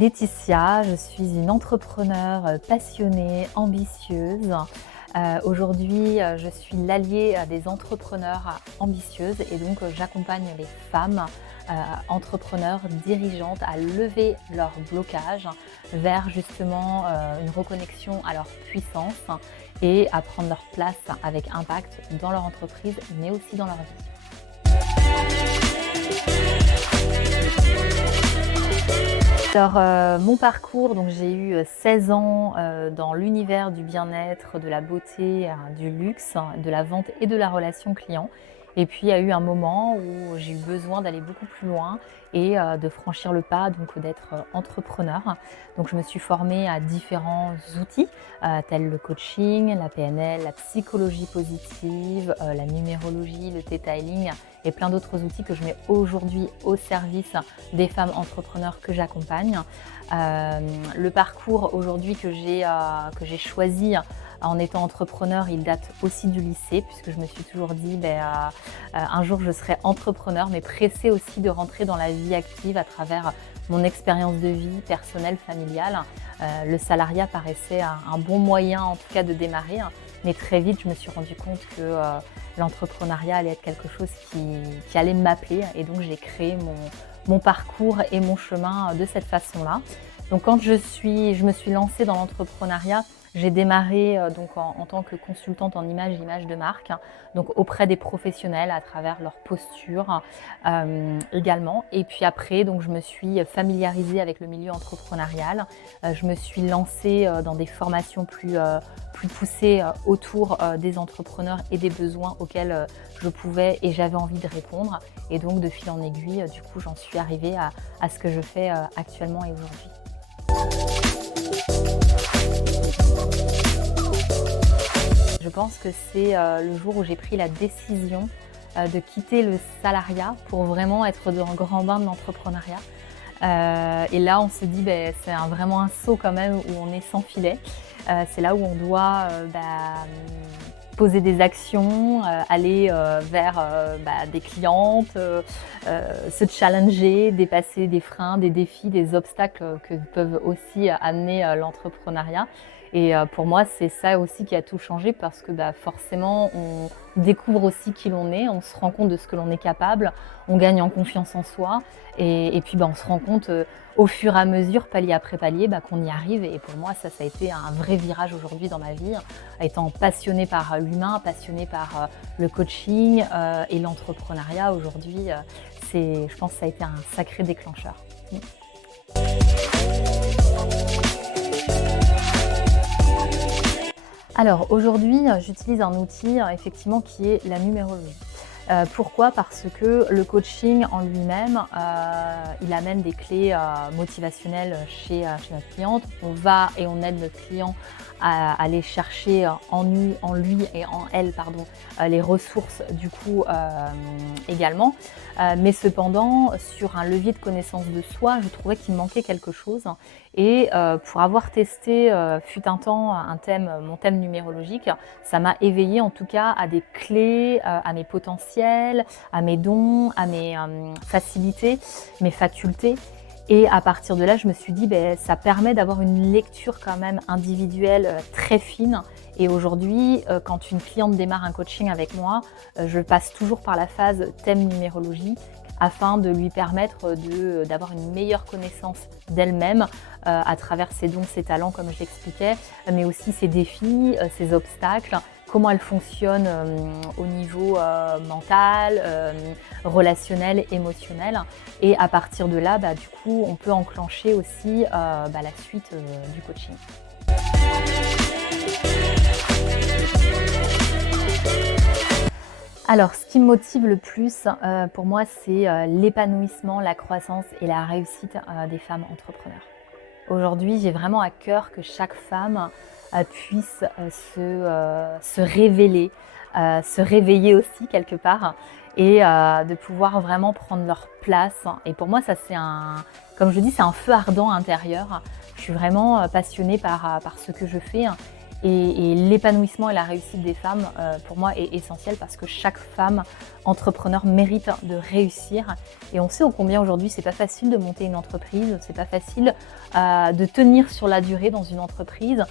Laetitia, je suis une entrepreneure passionnée, ambitieuse. Aujourd'hui, je suis l'alliée des entrepreneurs ambitieuses et donc j'accompagne les femmes entrepreneurs, dirigeantes à lever leur blocage vers justement une reconnexion à leur puissance et à prendre leur place avec impact dans leur entreprise mais aussi dans leur vie. Alors, mon parcours, donc j'ai eu 16 ans dans l'univers du bien-être, de la beauté, du luxe, de la vente et de la relation client. Et puis il y a eu un moment où j'ai eu besoin d'aller beaucoup plus loin et de franchir le pas, donc d'être entrepreneur. Donc je me suis formée à différents outils tels le coaching, la PNL, la psychologie positive, la numérologie, le detailing et plein d'autres outils que je mets aujourd'hui au service des femmes entrepreneurs que j'accompagne. Le parcours aujourd'hui que j'ai choisi en étant entrepreneur, il date aussi du lycée puisque je me suis toujours dit un jour je serai entrepreneur, mais pressée aussi de rentrer dans la vie active à travers mon expérience de vie personnelle, familiale. Le salariat paraissait un bon moyen en tout cas de démarrer, mais très vite je me suis rendu compte que l'entrepreneuriat allait être quelque chose qui allait m'appeler et donc j'ai créé mon parcours et mon chemin de cette façon-là. Donc quand je me suis lancée dans l'entrepreneuriat, j'ai démarré donc en tant que consultante en image de marque, donc auprès des professionnels à travers leur posture également. Et puis après, donc je me suis familiarisée avec le milieu entrepreneurial. Je me suis lancée dans des formations plus poussées autour des entrepreneurs et des besoins auxquels je pouvais et j'avais envie de répondre. Et donc de fil en aiguille, du coup, j'en suis arrivée à ce que je fais actuellement et aujourd'hui. Je pense que c'est le jour où j'ai pris la décision de quitter le salariat pour vraiment être dans le grand bain de l'entrepreneuriat. Et là, on se dit, c'est vraiment un saut quand même où on est sans filet. C'est là où on doit poser des actions, aller vers des clientes, se challenger, dépasser des freins, des défis, des obstacles que peuvent aussi amener l'entrepreneuriat. Et pour moi, c'est ça aussi qui a tout changé parce que forcément, on découvre aussi qui l'on est, on se rend compte de ce que l'on est capable, on gagne en confiance en soi et puis on se rend compte au fur et à mesure, palier après palier, qu'on y arrive. Et pour moi, ça a été un vrai virage aujourd'hui dans ma vie, étant passionnée par l'humain, passionnée par le coaching et l'entrepreneuriat. Aujourd'hui, je pense que ça a été un sacré déclencheur. Alors aujourd'hui, j'utilise un outil effectivement qui est la numérologie. Pourquoi ? Parce que le coaching en lui-même, il amène des clés motivationnelles chez notre cliente. On va et on aide notre client à aller chercher en lui et en elle les ressources du coup également. Mais cependant, sur un levier de connaissance de soi, je trouvais qu'il manquait quelque chose. Et pour avoir testé fut un temps mon thème numérologique, ça m'a éveillée en tout cas à des clés, à mes potentiels, à mes dons, à mes facilités, mes facultés. Et à partir de là, je me suis dit, ça permet d'avoir une lecture quand même individuelle très fine. Et aujourd'hui, quand une cliente démarre un coaching avec moi, je passe toujours par la phase thème numérologie afin de lui permettre d'avoir une meilleure connaissance d'elle-même à travers ses dons, ses talents, comme je l'expliquais, mais aussi ses défis, ses obstacles, comment elle fonctionne au niveau mental, relationnel, émotionnel. Et à partir de là, du coup, on peut enclencher aussi la suite du coaching. Alors, ce qui me motive le plus pour moi, c'est l'épanouissement, la croissance et la réussite des femmes entrepreneurs. Aujourd'hui, j'ai vraiment à cœur que chaque femme puisse se révéler, se réveiller aussi quelque part et de pouvoir vraiment prendre leur place. Et pour moi, ça comme je dis, c'est un feu ardent intérieur. Je suis vraiment passionnée par ce que je fais. Et l'épanouissement et la réussite des femmes, pour moi, est essentiel parce que chaque femme entrepreneur mérite de réussir. Et on sait ô combien aujourd'hui, c'est pas facile de monter une entreprise, c'est pas facile de tenir sur la durée dans une entreprise.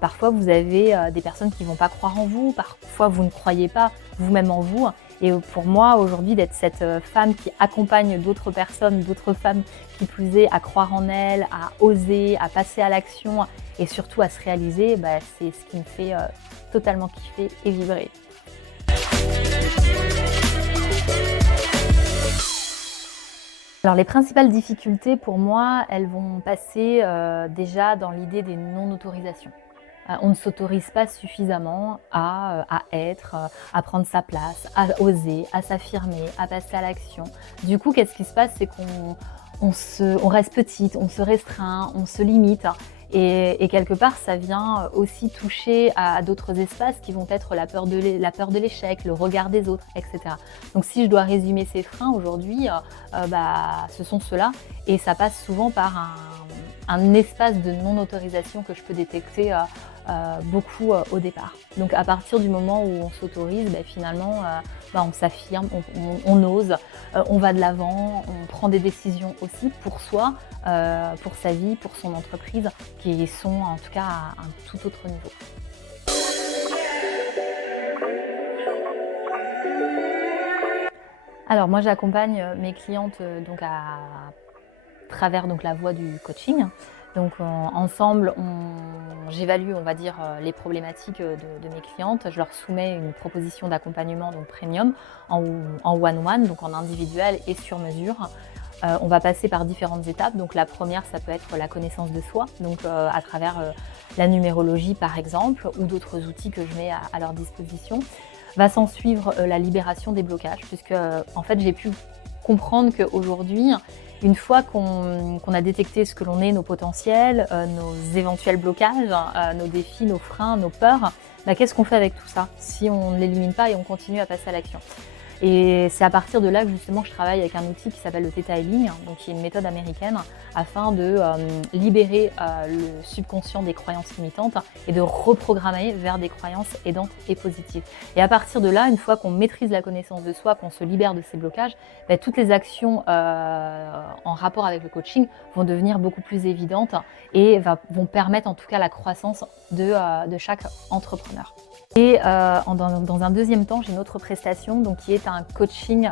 Parfois, vous avez des personnes qui vont pas croire en vous, parfois vous ne croyez pas vous-même en vous. Et pour moi, aujourd'hui, d'être cette femme qui accompagne d'autres personnes, d'autres femmes qui plus est, à croire en elles, à oser, à passer à l'action et surtout à se réaliser, c'est ce qui me fait totalement kiffer et vibrer. Alors les principales difficultés pour moi, elles vont passer déjà dans l'idée des non-autorisations. On ne s'autorise pas suffisamment à être, à prendre sa place, à oser, à s'affirmer, à passer à l'action. Du coup, qu'est-ce qui se passe? C'est qu'on reste petite, on se restreint, on se limite. Et quelque part, ça vient aussi toucher à d'autres espaces qui vont être la peur de l'échec, le regard des autres, etc. Donc si je dois résumer ces freins aujourd'hui, ce sont ceux-là. Et ça passe souvent par un espace de non-autorisation que je peux détecter beaucoup au départ. Donc à partir du moment où on s'autorise, finalement, on s'affirme, on ose, on va de l'avant, on prend des décisions aussi pour soi, pour sa vie, pour son entreprise, qui sont en tout cas à un tout autre niveau. Alors moi j'accompagne mes clientes donc à travers donc la voie du coaching. Donc ensemble, j'évalue, on va dire, les problématiques de mes clientes. Je leur soumets une proposition d'accompagnement donc premium en one-one, donc en individuel et sur mesure. On va passer par différentes étapes. Donc la première, ça peut être la connaissance de soi, donc à travers la numérologie par exemple, ou d'autres outils que je mets à leur disposition. Va s'en suivre la libération des blocages, puisque en fait j'ai pu comprendre qu'aujourd'hui, une fois qu'on a détecté ce que l'on est, nos potentiels, nos éventuels blocages, nos défis, nos freins, nos peurs, qu'est-ce qu'on fait avec tout ça si on ne l'élimine pas et on continue à passer à l'action? Et c'est à partir de là que justement je travaille avec un outil qui s'appelle le Theta Healing, donc qui est une méthode américaine, afin de libérer le subconscient des croyances limitantes et de reprogrammer vers des croyances aidantes et positives. Et à partir de là, une fois qu'on maîtrise la connaissance de soi, qu'on se libère de ces blocages, toutes les actions en rapport avec le coaching vont devenir beaucoup plus évidentes et vont permettre en tout cas la croissance de chaque entrepreneur. Et dans un deuxième temps, j'ai une autre prestation donc, qui est un coaching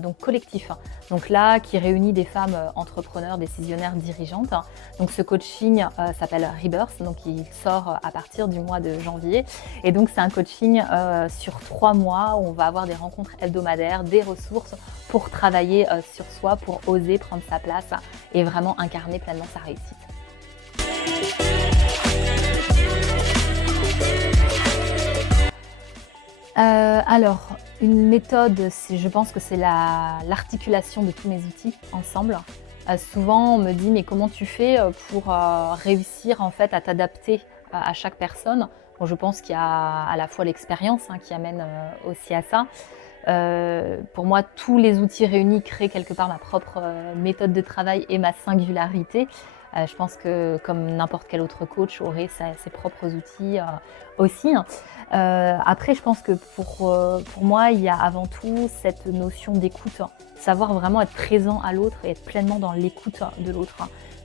donc collectif. Donc là, qui réunit des femmes entrepreneurs, décisionnaires, dirigeantes. Donc ce coaching s'appelle Rebirth, donc il sort à partir du mois de janvier. Et donc c'est un coaching sur 3 mois où on va avoir des rencontres hebdomadaires, des ressources pour travailler sur soi, pour oser prendre sa place et vraiment incarner pleinement sa réussite. Alors, une méthode, je pense que c'est l'articulation de tous mes outils ensemble. Souvent, on me dit mais comment tu fais pour réussir en fait à t'adapter à chaque personne? Bon, je pense qu'il y a à la fois l'expérience qui amène aussi à ça. Pour moi, tous les outils réunis créent quelque part ma propre méthode de travail et ma singularité. Je pense que comme n'importe quel autre coach aurait ses propres outils aussi. Après, je pense que pour moi, il y a avant tout cette notion d'écoute. Savoir vraiment être présent à l'autre et être pleinement dans l'écoute de l'autre.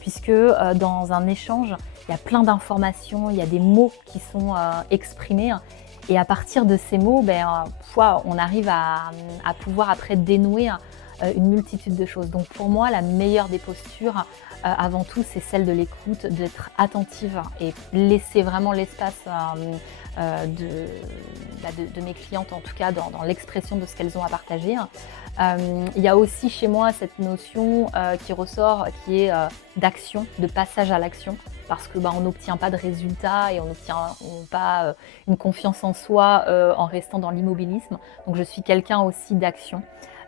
Puisque dans un échange, il y a plein d'informations, il y a des mots qui sont exprimés. Et à partir de ces mots, on arrive à pouvoir après dénouer une multitude de choses. Donc pour moi, la meilleure des postures, avant tout, c'est celle de l'écoute, d'être attentive et laisser vraiment l'espace de mes clientes, en tout cas dans l'expression de ce qu'elles ont à partager. Il y a aussi chez moi cette notion qui ressort, qui est d'action, de passage à l'action. Parce que on n'obtient pas de résultats et on n'obtient pas une confiance en soi en restant dans l'immobilisme. Donc je suis quelqu'un aussi d'action.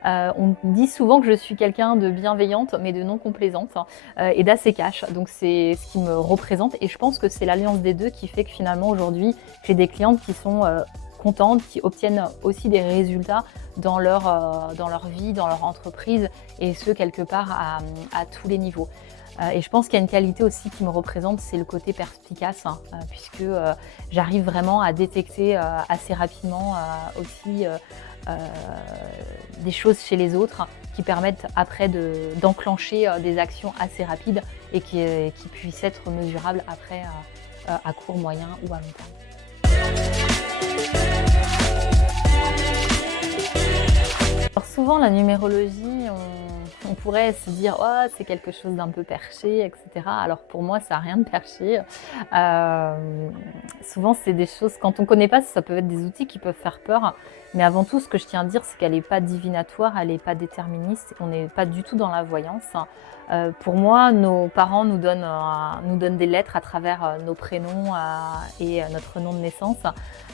On dit souvent que je suis quelqu'un de bienveillante mais de non complaisante et d'assez cash. Donc c'est ce qui me représente et je pense que c'est l'alliance des deux qui fait que finalement aujourd'hui j'ai des clientes qui sont contentes, qui obtiennent aussi des résultats dans leur vie, dans leur entreprise et ce quelque part à tous les niveaux. Et je pense qu'il y a une qualité aussi qui me représente, c'est le côté perspicace, hein, puisque, j'arrive vraiment à détecter, assez rapidement, aussi, heu, des choses chez les autres qui permettent après d'enclencher, des actions assez rapides et qui puissent être mesurables après, à court, moyen ou à long terme. Alors souvent la numérologie, on pourrait se dire: «Oh, c'est quelque chose d'un peu perché» et cetera. Alors pour moi, ça a rien de perché. Souvent c'est des choses quand on connaît pas, ça peut être des outils qui peuvent faire peur. Mais avant tout, ce que je tiens à dire, c'est qu'elle est pas divinatoire, elle est pas déterministe, on n'est pas du tout dans la voyance. Pour moi, nos parents nous donnent des lettres à travers, nos prénoms, et notre nom de naissance.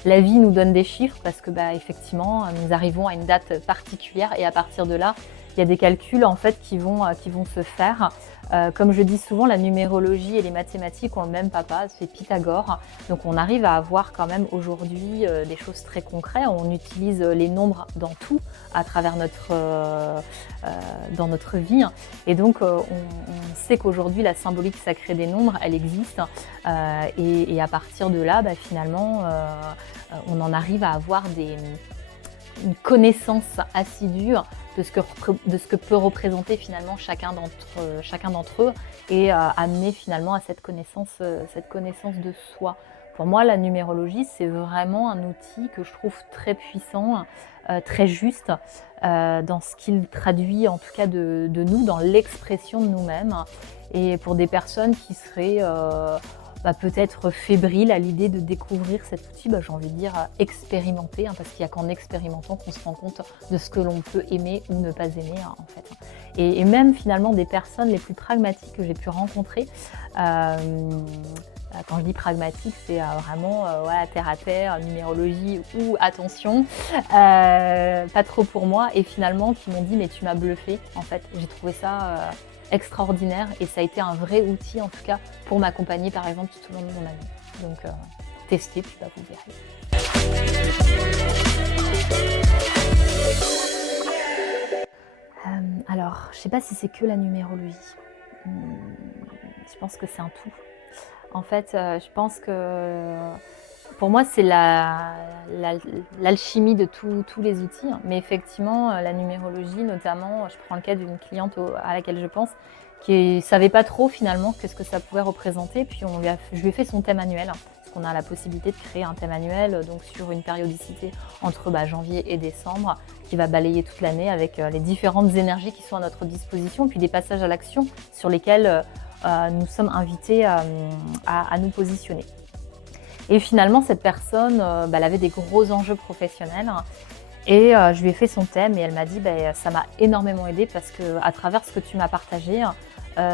La vie nous donne des chiffres parce que, bah, effectivement, nous arrivons à une date particulière et à partir de là, il y a des calculs en fait qui vont se faire. Comme je dis souvent, la numérologie et les mathématiques ont le même papa, c'est Pythagore. Donc on arrive à avoir quand même aujourd'hui, des choses très concrètes. On utilise, les nombres dans tout à travers dans notre vie et donc on sait qu'aujourd'hui la symbolique sacrée des nombres, elle existe, et à partir de là, bah, finalement, on en arrive à avoir une connaissance assidue de ce que peut représenter finalement chacun d'entre eux et amener finalement à cette connaissance de soi. Pour moi, la numérologie, c'est vraiment un outil que je trouve très puissant, très juste, dans ce qu'il traduit en tout cas de nous, dans l'expression de nous-mêmes. Et pour des personnes qui seraient, bah, peut-être fébriles à l'idée de découvrir cet outil, bah, j'ai envie de dire expérimenter, hein, parce qu'il n'y a qu'en expérimentant qu'on se rend compte de ce que l'on peut aimer ou ne pas aimer, hein, en fait. Et même finalement des personnes les plus pragmatiques que j'ai pu rencontrer, quand je dis pragmatique, c'est vraiment voilà, terre à terre, numérologie ou attention, pas trop pour moi, et finalement qui m'ont dit mais tu m'as bluffé en fait, j'ai trouvé ça extraordinaire et ça a été un vrai outil en tout cas pour m'accompagner par exemple tout au long de mon année. Donc testez puis bah, vous verrez. Alors je sais pas si c'est que la numérologie. Je pense que c'est un tout. En fait, je pense que pour moi, c'est l'alchimie de tous les outils. Mais effectivement, la numérologie notamment, je prends le cas d'une cliente à laquelle je pense, qui ne savait pas trop finalement qu'est-ce que ça pouvait représenter. Puis je lui ai fait son thème annuel, parce qu'on a la possibilité de créer un thème annuel donc sur une périodicité entre janvier et décembre, qui va balayer toute l'année avec les différentes énergies qui sont à notre disposition, puis des passages à l'action sur lesquels nous sommes invités à nous positionner. Et finalement, cette personne, elle avait des gros enjeux professionnels et je lui ai fait son thème et elle m'a dit ça m'a énormément aidée parce qu'à travers ce que tu m'as partagé,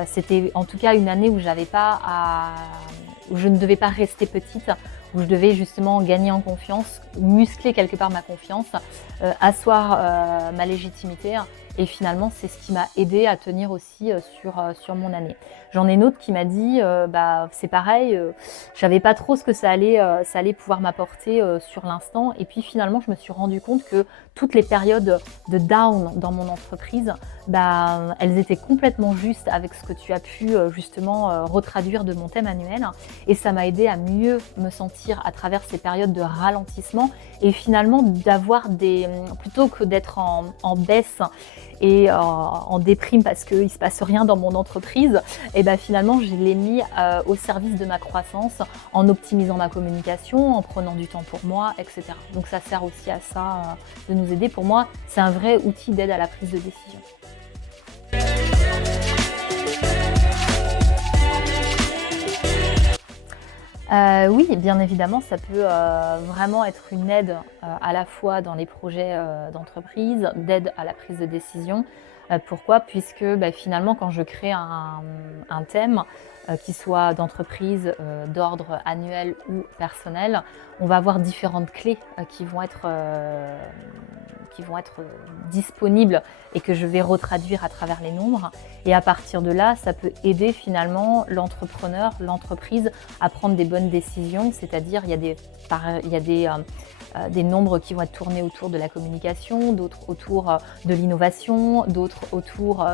c'était en tout cas une année où où je ne devais pas rester petite, où je devais justement gagner en confiance, muscler quelque part ma confiance, asseoir ma légitimité. Et finalement, c'est ce qui m'a aidée à tenir aussi sur mon année. J'en ai une autre qui m'a dit, c'est pareil, je savais pas trop ce que ça allait pouvoir m'apporter sur l'instant. Et puis finalement, je me suis rendu compte que toutes les périodes de down dans mon entreprise, elles étaient complètement justes avec ce que tu as pu justement retraduire de mon thème annuel. Et ça m'a aidée à mieux me sentir à travers ces périodes de ralentissement et finalement d'avoir plutôt que d'être en baisse et en déprime parce qu'il ne se passe rien dans mon entreprise, et finalement je l'ai mis au service de ma croissance en optimisant ma communication, en prenant du temps pour moi, etc. Donc ça sert aussi à ça de nous aider. Pour moi, c'est un vrai outil d'aide à la prise de décision. Oui, bien évidemment, ça peut vraiment être une aide à la fois dans les projets d'entreprise, d'aide à la prise de décision. Pourquoi? Puisque finalement, quand je crée un thème, qui soit d'entreprise, d'ordre annuel ou personnel, on va avoir différentes clés qui vont être disponibles et que je vais retraduire à travers les nombres. Et à partir de là, ça peut aider finalement l'entrepreneur, l'entreprise à prendre des bonnes décisions. C'est-à-dire, il y a des nombres qui vont être tournés autour de la communication, d'autres autour de l'innovation, d'autres autour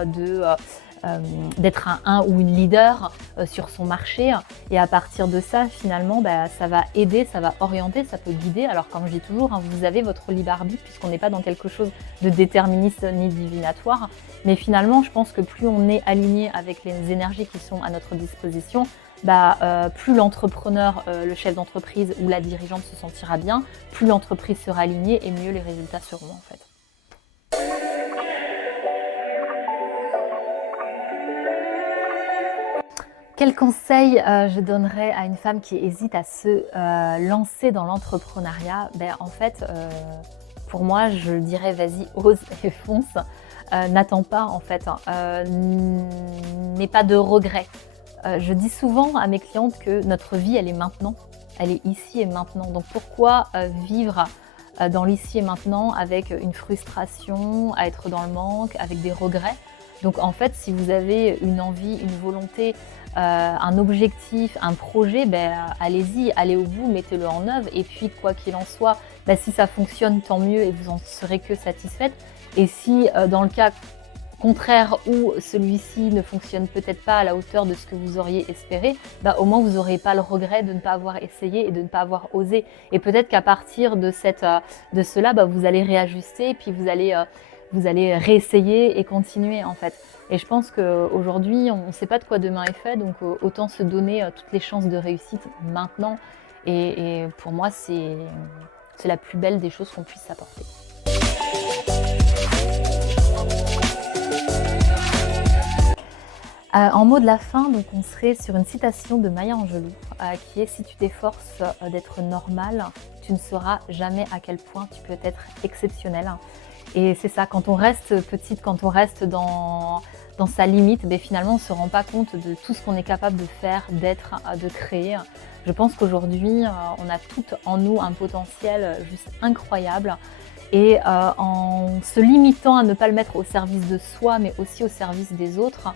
d'être un ou une leader sur son marché. Et à partir de ça, finalement, ça va aider, ça va orienter, ça peut guider. Alors comme je dis toujours, hein, vous avez votre libre arbitre puisqu'on n'est pas dans quelque chose de déterministe ni divinatoire. Mais finalement, je pense que plus on est aligné avec les énergies qui sont à notre disposition, plus l'entrepreneur, le chef d'entreprise ou la dirigeante se sentira bien, plus l'entreprise sera alignée et mieux les résultats seront en fait. Quel conseil je donnerais à une femme qui hésite à se lancer dans l'entrepreneuriat? En fait, pour moi, je dirais vas-y, ose et fonce. N'attends pas en fait, hein. N'aie pas de regrets. Je dis souvent à mes clientes que notre vie, elle est maintenant. Elle est ici et maintenant. Donc pourquoi vivre dans l'ici et maintenant avec une frustration, à être dans le manque, avec des regrets? Donc en fait, si vous avez une envie, une volonté, un objectif, un projet, allez-y, allez au bout, mettez-le en œuvre. Et puis quoi qu'il en soit, si ça fonctionne, tant mieux et vous en serez que satisfaite. Et si dans le cas contraire où celui-ci ne fonctionne peut-être pas à la hauteur de ce que vous auriez espéré, au moins vous n'aurez pas le regret de ne pas avoir essayé et de ne pas avoir osé. Et peut-être qu'à partir de cela, vous allez réajuster et puis vous allez réessayer et continuer en fait. Et je pense qu'aujourd'hui, on ne sait pas de quoi demain est fait, donc autant se donner toutes les chances de réussite maintenant. Et pour moi, c'est la plus belle des choses qu'on puisse s'apporter. En mot de la fin, donc on serait sur une citation de Maya Angelou qui est « Si tu t'efforces d'être normal, tu ne sauras jamais à quel point tu peux être exceptionnel ». Et c'est ça, quand on reste petite, quand on reste dans sa limite, finalement on ne se rend pas compte de tout ce qu'on est capable de faire, d'être, de créer. Je pense qu'aujourd'hui, on a tout en nous un potentiel juste incroyable. Et en se limitant à ne pas le mettre au service de soi, mais aussi au service des autres,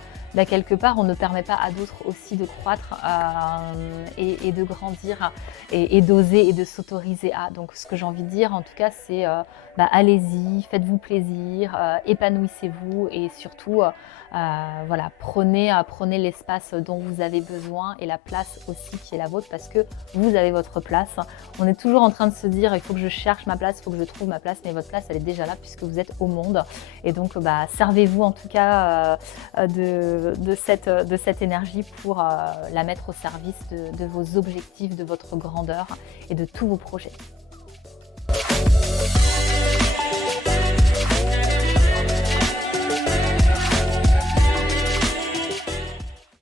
quelque part, on ne permet pas à d'autres aussi de croître et de grandir et d'oser et de s'autoriser à. Donc, ce que j'ai envie de dire, en tout cas, c'est allez-y, faites-vous plaisir, épanouissez-vous et surtout, voilà, prenez l'espace dont vous avez besoin et la place aussi qui est la vôtre parce que vous avez votre place. On est toujours en train de se dire, il faut que je cherche ma place, il faut que je trouve ma place, mais votre place, elle est déjà là puisque vous êtes au monde. Et donc, servez-vous en tout cas de cette énergie pour la mettre au service de vos objectifs, de votre grandeur et de tous vos projets.